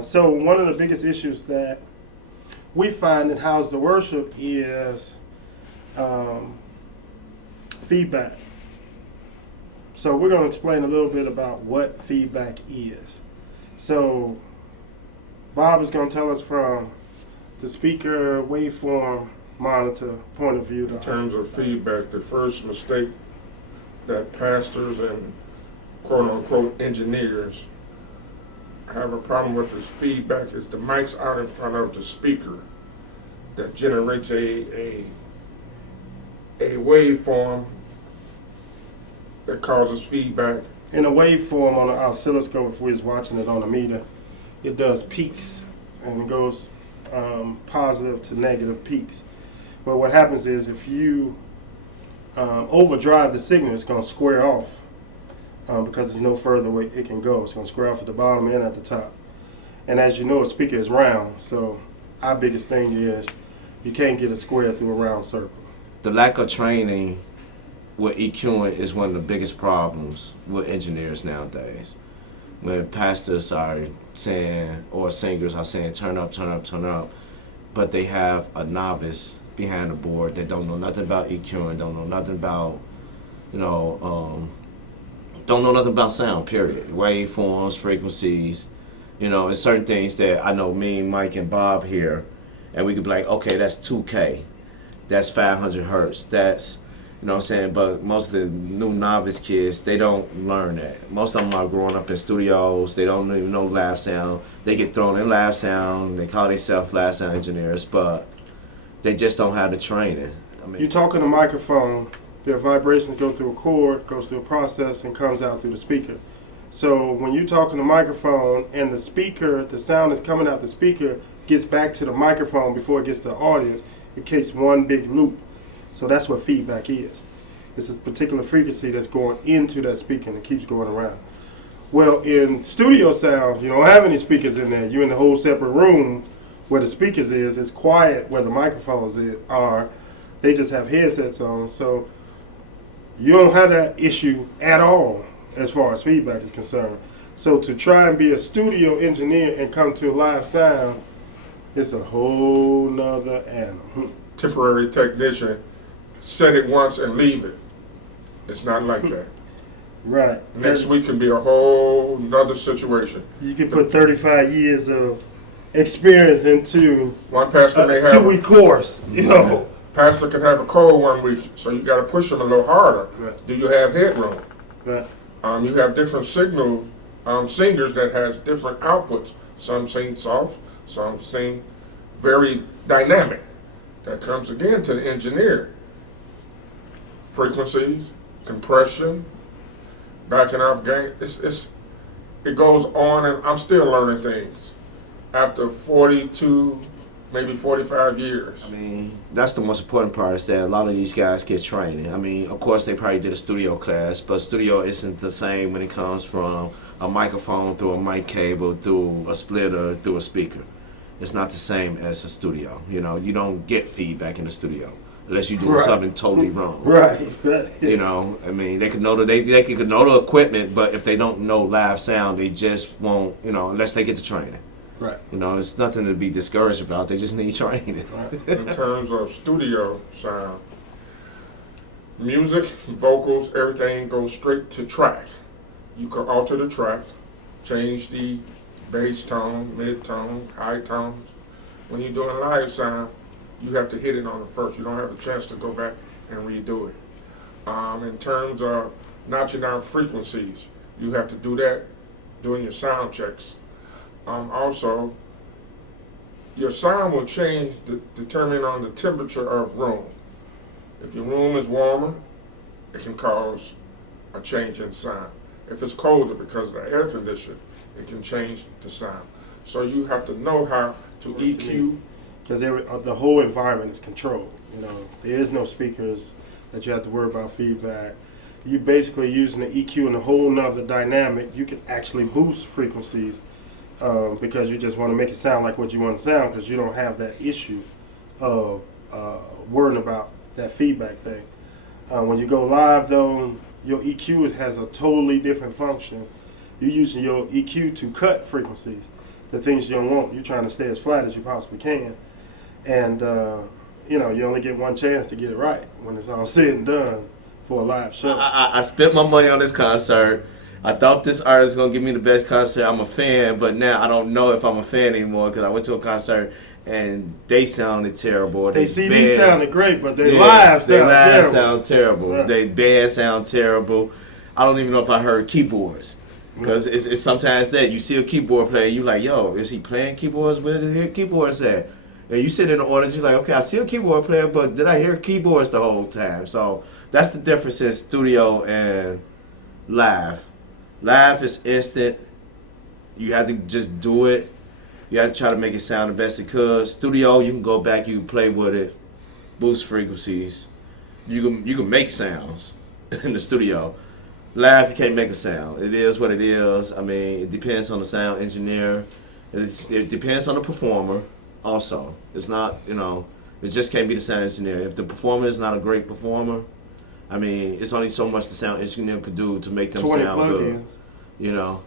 So one of the biggest issues that we find in House of Worship is feedback. So we're going to explain a little bit about what feedback is. So Bob is going to tell us from the speaker waveform monitor point of view. In terms of feedback, the first mistake that pastors and quote-unquote engineers have a problem with is feedback is the mic's out in front of the speaker that generates a waveform that causes feedback. In a waveform on an oscilloscope, if we was watching it on a meter, it does peaks and it goes positive to negative peaks. But what happens is if you overdrive the signal, it's going to square off because there's no further way it can go. It's going to square off at the bottom and at the top. And as you know, a speaker is round, so our biggest thing is you can't get a square through a round circle. The lack of training with EQing is one of the biggest problems with engineers nowadays. When pastors are saying, or singers are saying, turn up, turn up, turn up, but they have a novice behind the board that don't know nothing about EQing, don't know nothing about, don't know nothing about sound, period. Waveforms, frequencies, it's certain things that I know me, Mike, and Bob here, and we could be like, okay, that's 2K, that's 500 hertz, that's, but most of the new novice kids, they don't learn that. Most of them are growing up in studios, they don't even know live sound. They get thrown in live sound, they call themselves live sound engineers, but they just don't have the training. You talk in a microphone, the vibrations go through a cord, goes through a process, and comes out through the speaker. So when you talk in the microphone and the speaker, the sound is coming out the speaker, gets back to the microphone before it gets to the audience, it creates one big loop. So that's what feedback is. It's a particular frequency that's going into that speaker and it keeps going around. Well, in studio sound, you don't have any speakers in there. You're in a whole separate room where the speakers is. It's quiet where the microphones are. They just have headsets on. So you don't have that issue at all as far as feedback is concerned. So to try and be a studio engineer and come to live sound, it's a whole nother animal. Temporary technician, set it once and leave it. It's not like that. Right. Next week can be a whole nother situation. You can put 35 years of experience into one pastor may a have 2-week course, Pastor can have a cold 1 week, so you got to push them a little harder. Right. Do you have headroom? Right. You have different signal singers that has different outputs. Some sing soft, some sing very dynamic. That comes again to the engineer. Frequencies, compression, backing off gain. It goes on, and I'm still learning things after 42, maybe 45 years. I mean, that's the most important part is that a lot of these guys get training. I mean, of course, they probably did a studio class, but studio isn't the same when it comes from a microphone through a mic cable, through a splitter, through a speaker. It's not the same as a studio. You don't get feedback in the studio unless you're doing something totally wrong. Right. I mean, they could know they could know the equipment, but if they don't know live sound, they just won't. Unless they get the training. Right. It's nothing to be discouraged about. They just need training. In terms of studio sound, music, vocals, everything goes straight to track. You can alter the track, change the bass tone, mid tone, high tones. When you're doing live sound, you have to hit it on it first. You don't have a chance to go back and redo it. In terms of notching down frequencies, you have to do that during your sound checks. Also, your sound will change depending on the temperature of room. If your room is warmer, it can cause a change in sound. If it's colder because of the air conditioner, it can change the sound. So you have to know how to EQ. Because the whole environment is controlled. There is no speakers that you have to worry about feedback. You're basically using the EQ in a whole nother dynamic. You can actually boost frequencies because you just want to make it sound like what you want to sound because you don't have that issue of worrying about that feedback thing. When you go live, though, your EQ has a totally different function. You're using your EQ to cut frequencies. the things you don't want. You're trying to stay as flat as you possibly can. And, you know, you only get one chance to get it right when it's all said and done for a live show. I spent my money on this concert. I thought this artist was going to give me the best concert. I'm a fan, but now I don't know if I'm a fan anymore because I went to a concert and they sounded terrible. They CD sounded great, but they live sound terrible. Yeah. They band sound terrible. I don't even know if I heard keyboards. Because it's sometimes that you see a keyboard player, you like, yo, is he playing keyboards? Where did he hear keyboards at? And you sit in the audience, you're like, okay, I see a keyboard player, but did I hear keyboards the whole time? So that's the difference in studio and live. Live is instant. You have to just do it. You have to try to make it sound the best it could. Studio, you can go back, you can play with it, boost frequencies. You can make sounds in the studio. Live, you can't make a sound. It is what it is. I mean, it depends on the sound engineer. It depends on the performer also. It's not, you know, it just can't be the sound engineer. If the performer is not a great performer, I mean, it's only so much the sound engineer could do to make them sound good. You know?